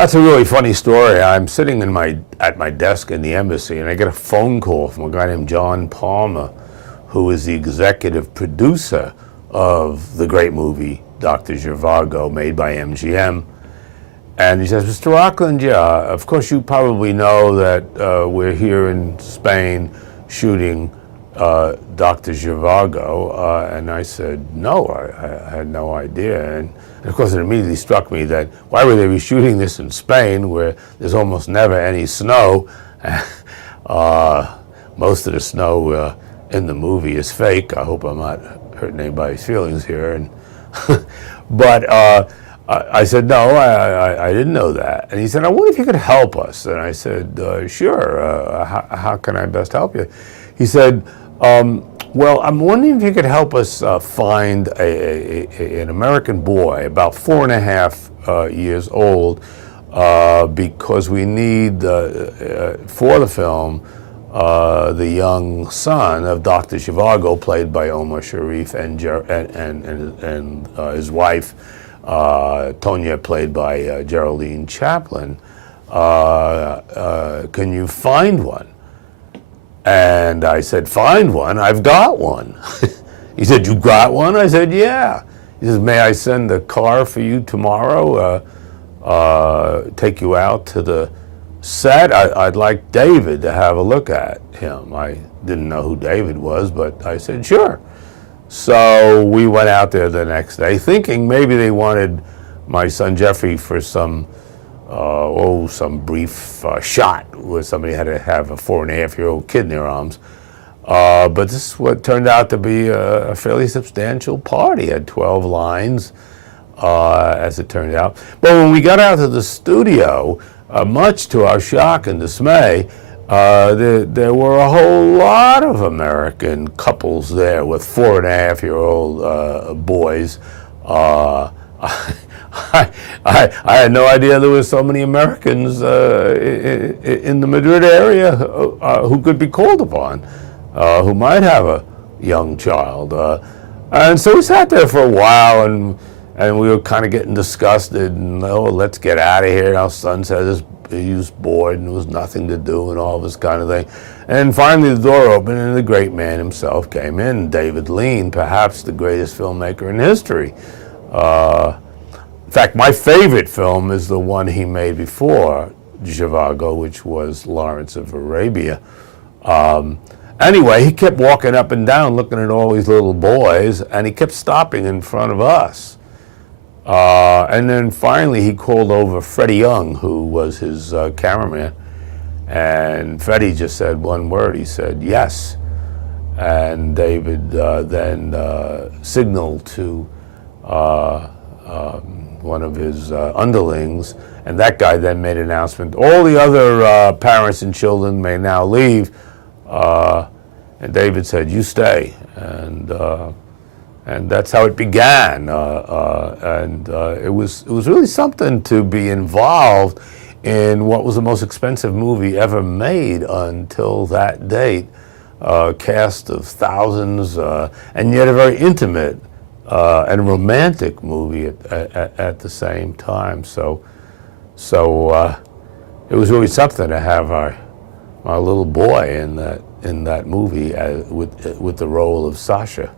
That's a really funny story. I'm sitting at my desk in the embassy, and I get a phone call from a guy named John Palmer, who is the executive producer of the great movie Doctor Zhivago, made by MGM. And he says, Mr. Rockland, yeah, of course you probably know that we're here in Spain shooting Doctor Zhivago. And I said, no, I had no idea. And of course it immediately struck me that why would they be shooting this in Spain where there's almost never any snow? Most of the snow in the movie is fake. I hope I'm not hurting anybody's feelings here. And but I said, no, I didn't know that. And he said, I wonder if you could help us. And I said, sure, how can I best help you? He said, well, I'm wondering if you could help us find an American boy, about 4.5 years old, because we need, for the film, the young son of Dr. Zhivago, played by Omar Sharif, and his wife, Tonya, played by Geraldine Chaplin. Can you find one? And I said, find one? I've got one. He said, you got one? I said, yeah. He says, may I send a car for you tomorrow, take you out to the set? I'd like David to have a look at him. I didn't know who David was, but I said, sure. So we went out there the next day, thinking maybe they wanted my son Jeffrey for some brief shot where somebody had to have a 4.5-year-old kid in their arms. But this is what turned out to be a fairly substantial part. He had 12 lines, as it turned out. But when we got out to the studio, much to our shock and dismay, there were a whole lot of American couples there with 4.5-year-old boys. I had no idea there was so many Americans in the Madrid area who could be called upon, who might have a young child. And so we sat there for a while, and we were kind of getting disgusted, and let's get out of here. Our son said he was bored and there was nothing to do and all this kind of thing. And finally the door opened and the great man himself came in, David Lean, perhaps the greatest filmmaker in history. In fact, my favorite film is the one he made before Zhivago, which was Lawrence of Arabia. Anyway, he kept walking up and down looking at all these little boys, and he kept stopping in front of us. And then finally he called over Freddie Young, who was his cameraman, and Freddie just said one word. He said, yes. And David then signaled to one of his underlings, and that guy then made an announcement, all the other parents and children may now leave. And David said, you stay. And that's how it began. It was really something to be involved in what was the most expensive movie ever made until that date. Cast of thousands, and yet a very intimate and romantic movie at the same time. So it was really something to have our little boy in that movie with the role of Sasha.